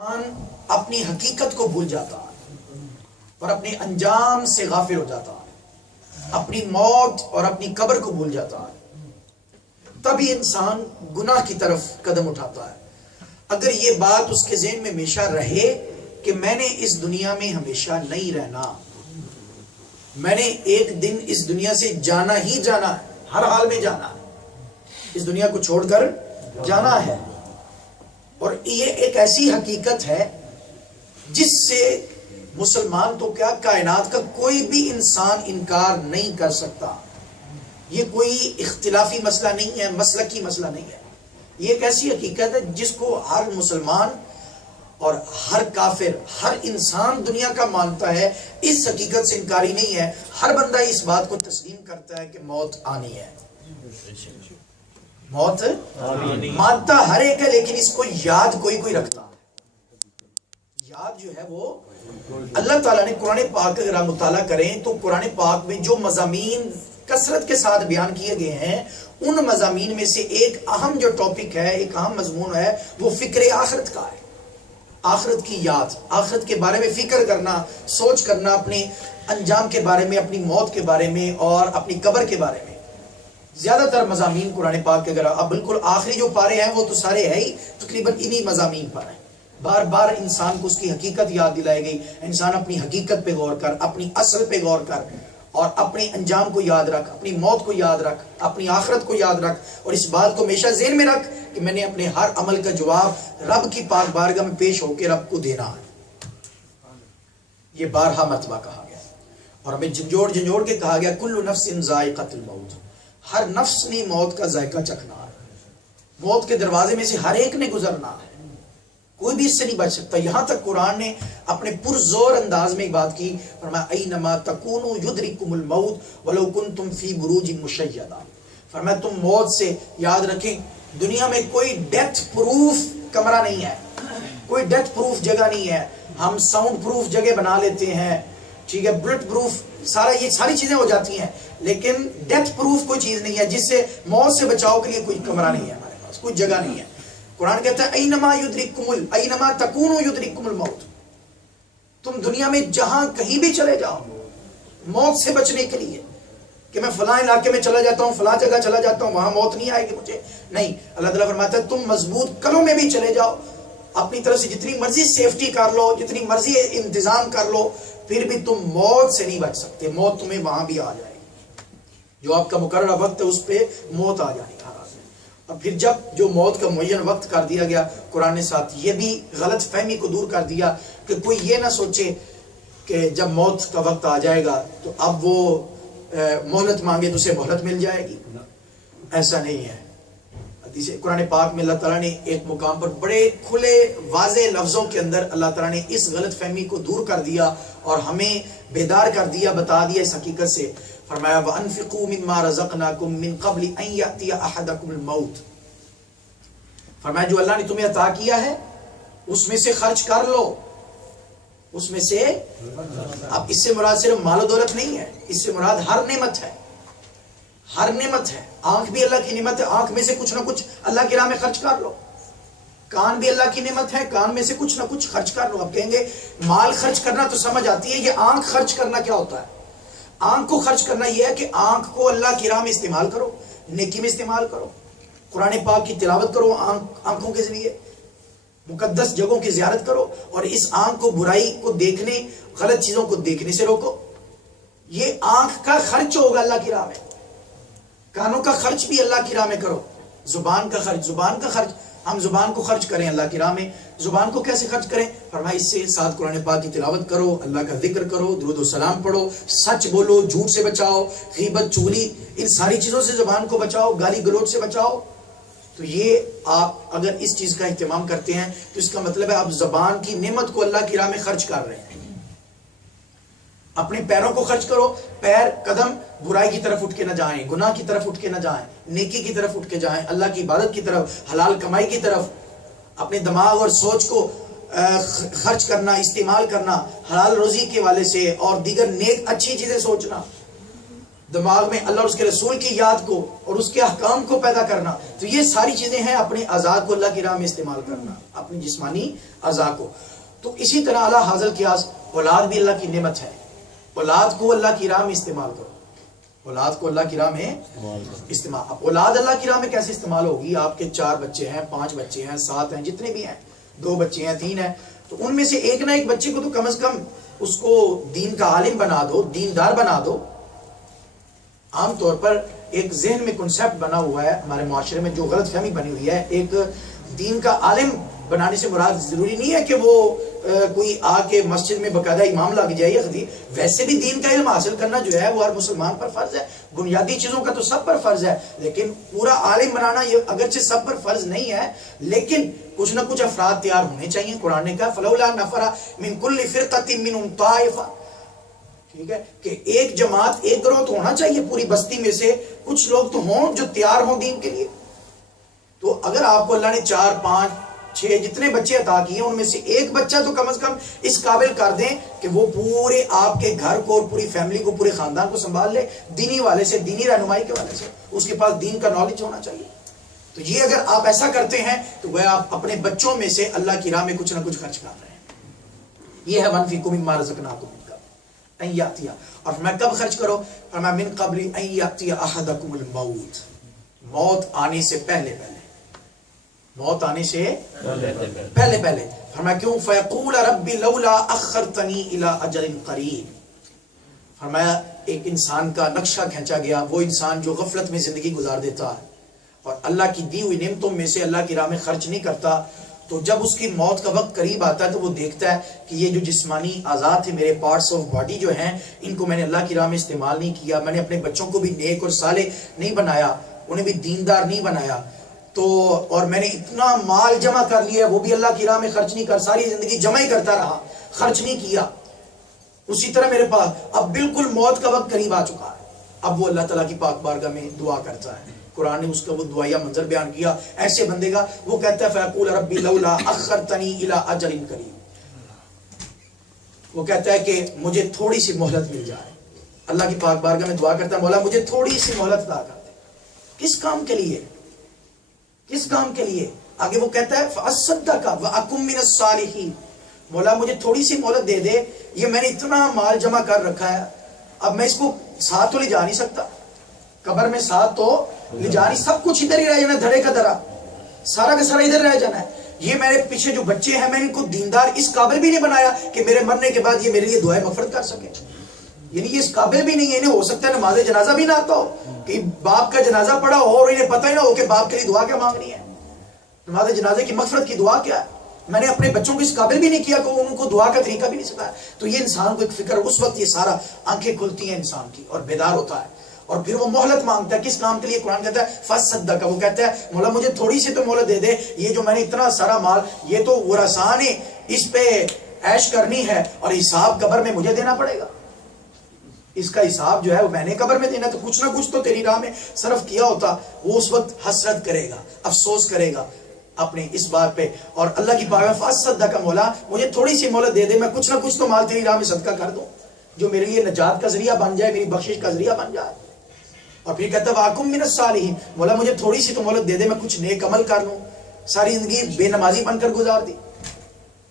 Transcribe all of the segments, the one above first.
انسان اپنی حقیقت کو بھول جاتا ہے اور اپنے انجام سے غافل ہو جاتا ہے، اپنی موت اور اپنی قبر کو بھول جاتا ہے، تبھی انسان گناہ کی طرف قدم اٹھاتا ہے۔ اگر یہ بات اس کے ذہن میں ہمیشہ رہے کہ میں نے اس دنیا میں ہمیشہ نہیں رہنا، میں نے ایک دن اس دنیا سے جانا ہی جانا ہے، ہر حال میں جانا ہے، اس دنیا کو چھوڑ کر جانا ہے، اور یہ ایک ایسی حقیقت ہے جس سے مسلمان تو کیا کائنات کا کوئی بھی انسان انکار نہیں کر سکتا۔ یہ کوئی اختلافی مسئلہ نہیں ہے، مسلکی مسئلہ نہیں ہے، یہ ایک ایسی حقیقت ہے جس کو ہر مسلمان اور ہر کافر، ہر انسان دنیا کا مانتا ہے، اس حقیقت سے انکاری نہیں ہے۔ ہر بندہ اس بات کو تسلیم کرتا ہے کہ موت آنی ہے، موت مانتا ہر ایک ہے، لیکن اس کو یاد کوئی رکھتا ہے۔ یاد جو ہے وہ اللہ تعالیٰ نے قرآن پاک اگر آپ مطالعہ کریں تو قرآن پاک میں جو مضامین کثرت کے ساتھ بیان کیے گئے ہیں، ان مضامین میں سے ایک اہم جو ٹاپک ہے، ایک اہم مضمون ہے، وہ فکر آخرت کا ہے۔ آخرت کی یاد، آخرت کے بارے میں فکر کرنا، سوچ کرنا، اپنے انجام کے بارے میں، اپنی موت کے بارے میں اور اپنی قبر کے بارے میں۔ زیادہ تر مضامین قرآن پاک کے، اگر اب بالکل آخری جو پارے ہیں وہ تو سارے ہیں ہی تقریباً انہی مضامین پر ہیں۔ بار بار انسان کو اس کی حقیقت یاد دلائی گئی، انسان اپنی حقیقت پہ غور کر، اپنی اصل پہ غور کر، اور اپنے انجام کو یاد رکھ، اپنی موت کو یاد رکھ، اپنی آخرت کو یاد رکھ، اور اس بات کو ہمیشہ ذہن میں رکھ کہ میں نے اپنے ہر عمل کا جواب رب کی پاک بارگاہ میں پیش ہو کے رب کو دینا ہے۔ یہ بارہا مرتبہ کہا گیا، اور ہمیں جھنجھوڑ کے کہا گیا کل نفس ذائقۃ الموت، ہر نفس نے موت کا ذائقہ چکھنا ہے، موت کے دروازے میں سے ہر ایک نے گزرنا ہے، کوئی بھی اس سے نہیں بچ سکتا۔ یہاں تک قرآن نے اپنے پرزور انداز میں بات کی، فرمایا اینما تکونوا یدرککم الموت ولو کنتم فی بروج مشیدہ، فرمایا تم موت سے یاد رکھیں، دنیا میں کوئی ڈیتھ پروف کمرہ نہیں ہے، کوئی ڈیتھ پروف جگہ نہیں ہے۔ ہم ساؤنڈ پروف جگہ بنا لیتے ہیں، ٹھیک ہے، بلٹ پروف، یہ ساری چیزیں ہو جاتی ہیں، لیکن ڈیتھ پروف کوئی چیز نہیں ہے جس سے موت سے بچاؤ کے لیے کوئی کمرہ نہیں ہے ہمارے پاس، کوئی جگہ نہیں ہے۔ قرآن کہتا ہے اینما تکونوا یدرککم الموت، تم دنیا میں جہاں کہیں بھی چلے جاؤ، موت سے بچنے کے لیے، کہ میں فلاں علاقے میں چلا جاتا ہوں، فلاں جگہ چلا جاتا ہوں، وہاں موت نہیں آئے گی مجھے، نہیں۔ اللہ تعالیٰ فرماتا ہے تم مضبوط قلعوں میں بھی چلے جاؤ، اپنی طرف سے جتنی مرضی سیفٹی کر لو، جتنی مرضی انتظام کر لو، پھر بھی تم موت سے نہیں بچ سکتے، موت تمہیں وہاں بھی آ جائے گی، جو آپ کا مقررہ وقت ہے اس پہ موت آ جائے گی۔ اور پھر جب جو موت کا معین وقت کر دیا گیا، قرآن نے ساتھ یہ بھی غلط فہمی کو دور کر دیا کہ کوئی یہ نہ سوچے کہ جب موت کا وقت آ جائے گا تو اب وہ مہلت مانگے تو اسے مہلت مل جائے گی، ایسا نہیں ہے۔ حدیث قرآن پاک میں اللہ تعالیٰ نے ایک مقام پر بڑے کھلے واضح لفظوں کے اندر اللہ تعالیٰ نے اس غلط فہمی کو دور کر دیا اور ہمیں بیدار کر دیا، بتا دیا اس حقیقت سے۔ فرمایا وَأَنفِقُوا مِمَّا رَزَقْنَاكُم مِّن قَبْلِ أَن يَأْتِيَ أَحَدَكُمُ الْمَوْتُ، فرمایا جو اللہ نے تمہیں عطا کیا ہے اس میں سے خرچ کر لو، اس میں سے۔ اب اس سے مراد صرف مال و دولت نہیں ہے، اس سے مراد ہر نعمت ہے، ہر نعمت ہے۔ آنکھ بھی اللہ کی نعمت ہے، آنکھ میں سے کچھ نہ کچھ اللہ کی راہ میں خرچ کر لو۔ کان بھی اللہ کی نعمت ہے، کان میں سے کچھ نہ کچھ خرچ کر لو۔ اب کہیں گے مال خرچ کرنا تو سمجھ آتی ہے، یہ آنکھ خرچ کرنا کیا ہوتا ہے؟ آنکھ کو خرچ کرنا یہ ہے کہ آنکھ کو اللہ کی راہ میں استعمال کرو، نیکی میں استعمال کرو، قرآن پاک کی تلاوت کرو، آنکھوں کے ذریعے مقدس جگہوں کی زیارت کرو، اور اس آنکھ کو برائی کو دیکھنے، غلط چیزوں کو دیکھنے سے روکو۔ یہ آنکھ کا خرچ ہوگا اللہ کی راہ میں۔ کانوں کا خرچ بھی اللہ کی راہ میں کرو، زبان کا خرچ ہم زبان کو خرچ کریں اللہ کی راہ میں۔ زبان کو کیسے خرچ کریں؟ فرمایا اس سے ساتھ قرآن پاک کی تلاوت کرو، اللہ کا ذکر کرو، درود و سلام پڑھو، سچ بولو، جھوٹ سے بچاؤ، غیبت، چغلی، ان ساری چیزوں سے زبان کو بچاؤ، گالی گلوچ سے بچاؤ۔ تو یہ آپ اگر اس چیز کا اہتمام کرتے ہیں تو اس کا مطلب ہے آپ زبان کی نعمت کو اللہ کی راہ میں خرچ کر رہے ہیں۔ اپنے پیروں کو خرچ کرو، پیر، قدم برائی کی طرف اٹھ کے نہ جائیں، گناہ کی طرف اٹھ کے نہ جائیں، نیکی کی طرف اٹھ کے جائیں، اللہ کی عبادت کی طرف، حلال کمائی کی طرف۔ اپنے دماغ اور سوچ کو خرچ کرنا، استعمال کرنا حلال روزی کے والے سے، اور دیگر نیک اچھی چیزیں سوچنا۔ دماغ میں اللہ اور اس کے رسول کی یاد کو اور اس کے احکام کو پیدا کرنا. تو یہ ساری چیزیں ہیں اپنے اعضاء کو اللہ کی راہ میں استعمال کرنا، اپنی جسمانی اعضاء کو. تو اسی طرح اللہ حاضر قیاس، اولاد بھی اللہ کی نعمت ہے، اولاد کو اللہ کی راہ میں استعمال کرو، اولاد کو اللہ کی راہ میں استعمال. اب اولاد اللہ کی راہ میں کیسے استعمال ہوگی؟ آپ کے 4 بچے ہیں، 5 بچے ہیں، 7 ہیں، جتنے بھی ہیں، 2 بچے ہیں، 3 ہیں، تو ان میں سے ایک نہ ایک بچے کو تو کم از کم اس کو دین کا عالم بنا دو، دیندار بنا دو. عام طور پر ایک ذہن میں کنسیپٹ بنا ہوا ہے ہمارے معاشرے میں، جو غلط فہمی بنی ہوئی ہے، ایک دین کا عالم بنانے سے مراد ضروری نہیں ہے کہ وہ کوئی آ کے مسجد میں باقاعدہ امام لگ جائے یا خطیب. ویسے بھی دین کا علم حاصل کرنا جو ہے وہ ہر مسلمان پر فرض ہے، بنیادی چیزوں کا تو سب پر فرض ہے، لیکن پورا عالم بنانا یہ اگرچہ سب پر فرض نہیں ہے، لیکن کچھ نہ کچھ افراد تیار ہونے چاہیے. قرآن نے کہا فلولا نفر من کل فرقۃ منهم طائفہ، ٹھیک ہے کہ ایک جماعت، ایک گروہ تو ہونا چاہیے پوری بستی میں سے، کچھ لوگ تو ہوں جو تیار ہوں دین کے لیے. تو اگر آپ کو اللہ نے 4 5 6 جتنے بچے عطا کیے ان میں سے ایک بچہ تو کم از کم اس قابل کر دیں کہ وہ پورے آپ کے گھر کو اور پوری فیملی کو، پورے خاندان کو سنبھال لے، دینی والے سے، دینی رہنمائی کے والے سے، اس کے پاس دین کا نالج ہونا چاہیے. تو یہ اگر آپ ایسا کرتے ہیں تو وہ آپ اپنے بچوں میں سے اللہ کی راہ میں کچھ نہ کچھ خرچ کر رہے ہیں. یہ ہے وَأَنفِقُوا مِمَّا رَزَقْنَاكُم مِّن قَبْلِ أَن يَأْتِيَ، اور میں کب خرچ کرو؟ فرمایا مِن قَبْلِ أَن يَأْتِيَ أَحَدَكُمُ الْمَوْتُ، موت آنے سے پہلے پہلے، موت آنے سے پہلے پہلے. فرمایا کیوں؟ فَيَقُولَ رَبِّ لَوْلَا أَخَّرْتَنِي إِلَىٰ أَجَلٍ قَرِيبٍ. فرمایا ایک انسان کا نقشہ کھینچا گیا، وہ انسان جو غفلت میں زندگی گزار دیتا ہے اور اللہ کی دی ہوئی نعمتوں میں سے اللہ کی راہ میں خرچ نہیں کرتا، تو جب اس کی موت کا وقت قریب آتا ہے تو وہ دیکھتا ہے کہ یہ جو جسمانی اعضاء تھے، میرے پارٹس آف باڈی جو ہیں، ان کو میں نے اللہ کی راہ میں استعمال نہیں کیا، میں نے اپنے بچوں کو بھی نیک اور صالح نہیں بنایا، انہیں بھی دیندار نہیں بنایا، تو اور میں نے اتنا مال جمع کر لیا وہ بھی اللہ کی راہ میں خرچ نہیں کر، ساری زندگی جمع ہی کرتا رہا، خرچ نہیں کیا. اسی طرح میرے پاس اب بالکل موت کا وقت قریب آ چکا ہے، اب وہ اللہ تعالیٰ کی پاک بارگاہ میں دعا کرتا ہے. قرآن نے اس کا وہ دعائیہ منظر بیان کیا ایسے بندے کا، وہ کہتا ہے فَيَقُولَ رَبِّ لَوْلَا أَخَّرْتَنِي إِلَىٰ أَجَلٍ قَرِيبٍ، وہ کہتا ہے کہ مجھے تھوڑی سی مہلت مل جائے. اللہ کی پاک بارگاہ میں دعا کرتا ہے مولا مجھے تھوڑی سی مہلت عطا کر دے. کس کام کے لیے؟ کس کام کے لیے؟ آگے وہ کہتا ہے فَأَصَّدَّقَ وَأَكُن مِّنَ الصَّالِحِينَ، مولا مجھے تھوڑی سی مہلت دے دے، یہ میں نے اتنا مال جمع کر رکھا ہے، اب میں اس کو ساتھ تو لے جا نہیں سکتا، قبر میں ساتھ تو لے جا نہیں، سب کچھ ادھر ہی رہ جانا، دھڑے کا دھڑا، سارا کا سارا ادھر رہ جانا ہے. یہ میرے پیچھے جو بچے ہیں میں ان کو دیندار اس قابل بھی نہیں بنایا کہ میرے مرنے کے بعد یہ میرے لیے دعائیں مغفرت کر سکے. یعنی یہ اس قابل بھی نہیں ہے، انہیں ہو سکتا ہے نماز جنازہ بھی نہ آتا ہو، کہ باپ کا جنازہ پڑا ہو اور انہیں پتہ ہی نہ ہو کہ باپ کے لیے دعا کیا مانگنی ہے، نماز جنازے کی مغفرت کی دعا کیا ہے. میں نے اپنے بچوں کو اس قابل بھی نہیں کیا کہ ان کو دعا کا طریقہ بھی نہیں سکھایا. تو یہ انسان کو ایک فکر، اس وقت یہ سارا آنکھیں کھلتی ہیں انسان کی اور بیدار ہوتا ہے، اور پھر وہ مہلت مانگتا ہے. کس کام کے لیے؟ قرآن کہتا ہے فَصَدَّقَ، وہ کہتا ہے مولا مجھے تھوڑی سی تو مہلت دے دے، یہ جو میں نے اتنا سارا مال، یہ تو ورثاء نے اس پہ عیش کرنی ہے اور حساب قبر میں مجھے دینا پڑے گا، اس کا حساب جو ہے وہ میں نے قبر میں دینا، تو کچھ نہ کچھ تو تیری راہ میں صرف کیا ہوتا. وہ اس وقت حسرت کرے گا، افسوس کرے گا اپنے اس بات پہ. اور اللہ کی پاک میں فَصَدَّقَ، مولا مجھے تھوڑی سی مہلت دے دے، میں کچھ نہ کچھ تو مال تیری راہ میں صدقہ کر دوں جو میرے لیے نجات کا ذریعہ بن جائے، میری بخشش کا ذریعہ بن جائے. اور پھر کہتا ہے وَأَكُن مِّنَ الصَّالِحِينَ، مولا مجھے تھوڑی سی تو مہلت دے دے، میں کچھ نیک عمل کر لوں. ساری زندگی بے نمازی بن کر گزار دی،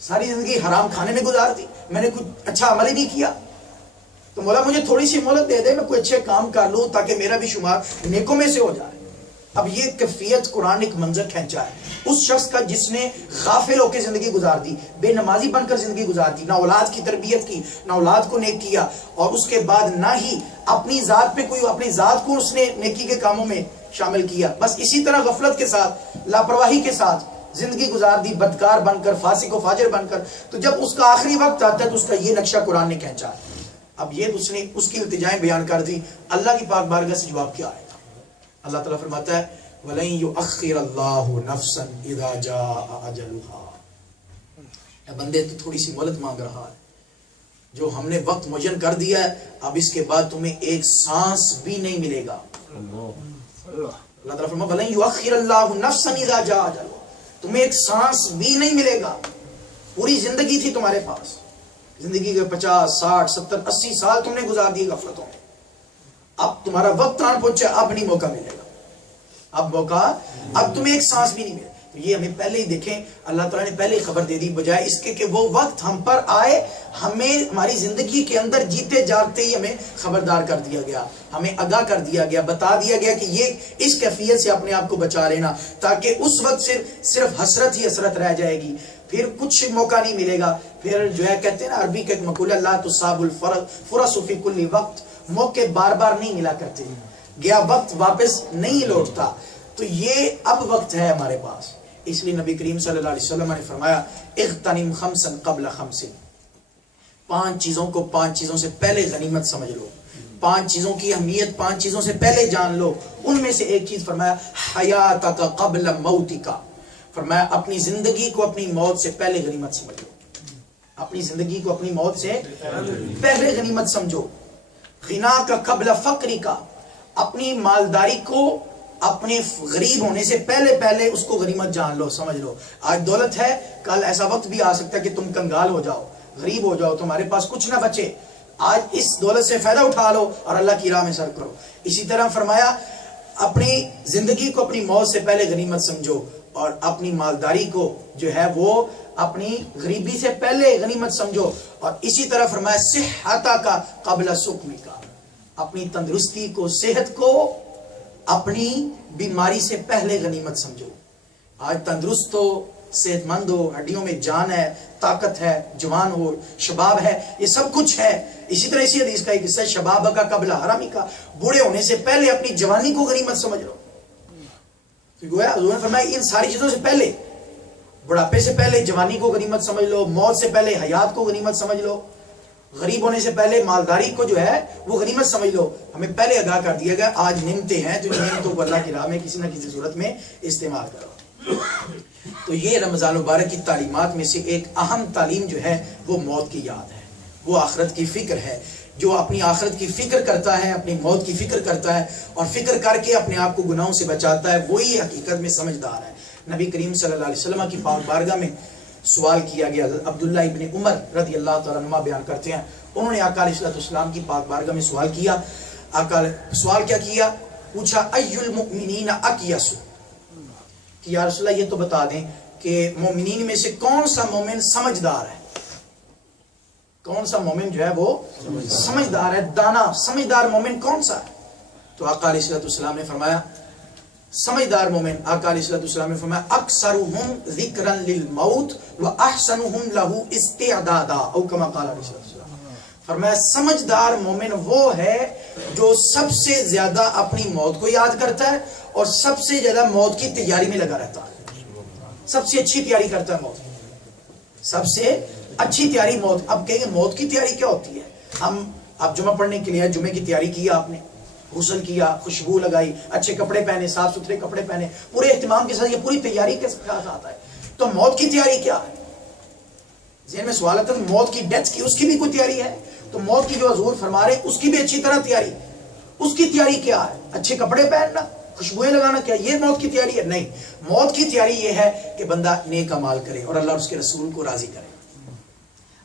ساری زندگی حرام کھانے میں گزار دی، میں نے کچھ اچھا عمل ہی نہیں کیا، تو مولا مجھے تھوڑی سی مہلت دے دے، میں کوئی اچھے کام کر لوں تاکہ میرا بھی شمار نیکوں میں سے ہو جائے. اب یہ کیفیت قرآن نے ایک منظر کھینچا ہے اس شخص کا جس نے غافل ہو کے زندگی گزار دی، بے نمازی بن کر زندگی گزار دی، نہ اولاد کی تربیت کی، نہ اولاد کو نیک کیا، اور اس کے بعد نہ ہی اپنی ذات پہ کوئی، اپنی ذات کو اس نے نیکی کے کاموں میں شامل کیا، بس اسی طرح غفلت کے ساتھ، لاپرواہی کے ساتھ زندگی گزار دی، بدکار بن کر، فاسق و فاجر بن کر. تو جب اس کا آخری وقت آتا ہے تو اس کا یہ نقشہ قرآن نے کھینچا ہے. اب یہ اس نے اس کی التجائیں بیان کر دی. اللہ کی پاک بارگاہ سے جواب کیا آئے گا؟ اللہ تعالیٰ فرماتا ہے وَلَن يُؤَخِّرَ اللَّهُ نَفْسًا إِذَا جَاءَ أَجَلُهَا. اے بندے تو تھوڑی سی مہلت مانگ رہا ہے، جو ہم نے وقت معین کر دیا ہے، اب اس کے بعد تمہیں ایک سانس بھی نہیں ملے گا. اللہ تعالیٰ فرماتا ہے وَلَن يُؤَخِّرَ اللَّهُ نَفْسًا إِذَا جَاءَ أَجَلُهَا، تمہیں ایک سانس بھی نہیں ملے گا. پوری زندگی تھی تمہارے پاس، زندگی کے 50 60 70 80 سال تم نے گزار دیے غفلتوں میں. اب تمہارا وقت آن پہنچا، اب نہیں موقع ملے گا، اب تمہیں ایک سانس بھی نہیں ملے. تو یہ ہمیں پہلے ہی دیکھیں اللہ تعالیٰ نے پہلے ہی خبر دے دی، بجائے اس کے کہ وہ وقت ہم پر آئے، ہمیں ہماری زندگی کے اندر جیتے جاگتے ہی ہمیں خبردار کر دیا گیا، ہمیں آگاہ کر دیا گیا، بتا دیا گیا کہ یہ اس کیفیت سے اپنے آپ کو بچا لینا، تاکہ اس وقت صرف حسرت ہی حسرت رہ جائے گی، پھر کچھ موقع نہیں ملے گا. پھر جو ہے کہتے ہیں نا عربی کا ایک مقولہ، لا تصاب الفرص فی کل وقت، موقع بار بار نہیں ملا کرتے، گیا وقت واپس نہیں لوٹتا. تو یہ اب وقت ہے ہمارے پاس. اس لیے نبی کریم صلی اللہ علیہ وسلم نے فرمایا اغتنم خمسا قبل خمس، 5 چیزوں کو 5 چیزوں سے پہلے غنیمت سمجھ لو، 5 چیزوں کی اہمیت 5 چیزوں سے پہلے جان لو. ان میں سے ایک چیز فرمایا حیاتک قبل موتک، فرمایا اپنی زندگی کو اپنی موت سے پہلے غنیمت سمجھ لو، اپنی زندگی کو اپنی موت سے پہلے غنیمت سمجھو. غناک قبل فقرک، اپنی مالداری کو اپنے غریب ہونے سے پہلے اس کو غنیمت جان لو، سمجھ لو. آج دولت ہے، کل ایسا وقت بھی آ سکتا ہے کہ تم کنگال ہو جاؤ، غریب ہو جاؤ، تمہارے پاس کچھ نہ بچے. آج اس دولت سے فائدہ اٹھا لو اور اللہ کی راہ میں صرف کرو. اسی طرح فرمایا اپنی زندگی کو اپنی موت سے پہلے غنیمت سمجھو، اور اپنی مالداری کو جو ہے وہ اپنی غریبی سے پہلے غنیمت سمجھو. اور اسی طرح فرمایا صحتک قبل سقمک، اپنی تندرستی کو، صحت کو اپنی بیماری سے پہلے غنیمت سمجھو. آج تندرست ہو، صحت مند ہو، ہڈیوں میں جان ہے، طاقت ہے، جوان ہو، شباب ہے، یہ سب کچھ ہے. اسی طرح اسی حدیث کا ایک حصہ شباب کا قبل حرمی کا، بوڑھے ہونے سے پہلے اپنی جوانی کو غنیمت سمجھ لو. گویا حضور نے فرمایا ان ساری چیزوں سے پہلے، بڑھاپے سے پہلے جوانی کو غنیمت سمجھ لو، موت سے پہلے حیات کو غنیمت سمجھ لو، غریب ہونے سے پہلے مالداری کو جو ہے وہ غنیمت سمجھ لو. ہمیں پہلے آگاہ کر دیا گیا آج نعمتیں ہیں تو نعمتوں کو اللہ کی راہ میں کسی نہ کسی صورت میں استعمال کرو. تو یہ رمضان مبارک کی تعلیمات میں سے ایک اہم تعلیم جو ہے وہ موت کی یاد ہے، وہ آخرت کی فکر ہے. جو اپنی آخرت کی فکر کرتا ہے، اپنی موت کی فکر کرتا ہے اور فکر کر کے اپنے آپ کو گناہوں سے بچاتا ہے، وہی حقیقت میں سمجھدار ہے. نبی کریم صلی اللہ علیہ وسلم کی پاک بارگاہ میں سوال کیا گیا. عبداللہ ابن عمر رضی اللہ تعالیٰ عنہ بیان کرتے ہیں، انہوں نے آقا علیہ السلام کی پاک بارگاہ میں سوال کیا. آقا سوال کیا کیا؟ پوچھا ای المؤمنین اکیس، کہ یا رسول اللہ یہ تو بتا دیں کہ مومنین میں سے کون سا مومن سمجھدار ہے، کون سا مومن جو ہے وہ سمجھدار ہے، دانا سمجھدار مومن کون سا ہے؟ تو آقا علیہ السلام نے فرمایا سمجھدار مومن، آقا علیہ السلام نے فرمایا اکثرهم ذکرا للموت واحسنهم له استعدادا، او کما قال علیہ السلام. فرمایا سمجھدار مومن وہ ہے جو سب سے زیادہ اپنی موت کو یاد کرتا ہے اور سب سے زیادہ موت کی تیاری میں لگا رہتا ہے، سب سے اچھی تیاری کرتا ہے موت کی، سب سے اچھی تیاری موت. اب کہیں گے موت کی تیاری کیا ہوتی ہے؟ ہم اب جمعہ پڑھنے کے لیے جمعے کی تیاری کی آپ نے، غسل کیا، خوشبو لگائی، اچھے کپڑے پہنے، صاف ستھرے کپڑے پہنے، پورے اہتمام کے ساتھ، یہ پوری تیاری کے ساتھ آتا ہے. تو موت کی تیاری کیا ہے؟ ذہن میں سوال آتا ہے موت کی ڈیتھ کی، اس کی بھی کوئی تیاری ہے؟ تو موت کی جو حضور فرما رہے اس کی بھی اچھی طرح تیاری، اس کی تیاری کیا ہے؟ اچھے کپڑے پہننا، خوشبوئیں لگانا، کیا یہ موت کی تیاری ہے؟ نہیں. موت کی تیاری یہ ہے کہ بندہ نیک اعمال کرے اور اللہ اور اس کے رسول کو راضی کرے،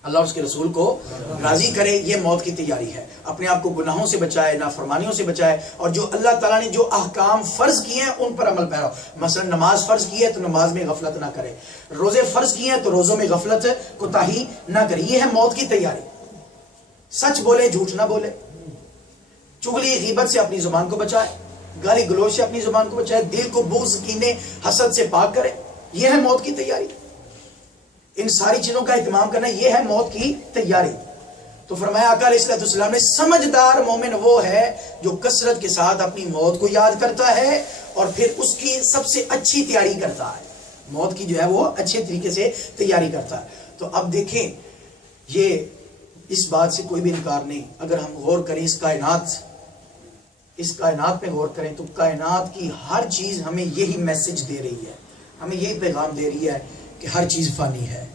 اللہ اور اس کے رسول کو راضی کرے. یہ موت کی تیاری ہے. اپنے آپ کو گناہوں سے بچائے، نافرمانیوں سے بچائے، اور جو اللہ تعالیٰ نے جو احکام فرض کیے ہیں ان پر عمل پیرا. مثلا نماز فرض کی ہے تو نماز میں غفلت نہ کرے، روزے فرض کیے ہیں تو روزوں میں غفلت کوتاہی نہ کرے. یہ ہے موت کی تیاری. سچ بولے، جھوٹ نہ بولے، چغلی غیبت سے اپنی زبان کو بچائے، گالی گلوچ سے اپنی زبان کو بچائے، دل کو بغض کینے حسد سے پاک کرے. یہ ہے موت کی تیاری. ان ساری چیزوں کا اہتمام کرنا، یہ ہے موت کی تیاری. تو فرمایا آقا علیہ السلام نے سمجھدار مومن وہ ہے جو کثرت کے ساتھ اپنی موت کو یاد کرتا ہے اور پھر اس کی سب سے اچھی تیاری کرتا ہے، موت کی جو ہے وہ اچھے طریقے سے تیاری کرتا ہے. تو اب دیکھیں یہ اس بات سے کوئی بھی انکار نہیں. اگر ہم غور کریں اس کائنات پہ غور کریں تو کائنات کی ہر چیز ہمیں یہی میسج دے رہی ہے، ہمیں یہی پیغام دے رہی ہے کہ ہر چیز فانی ہے،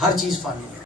ہر چیز فانی ہے.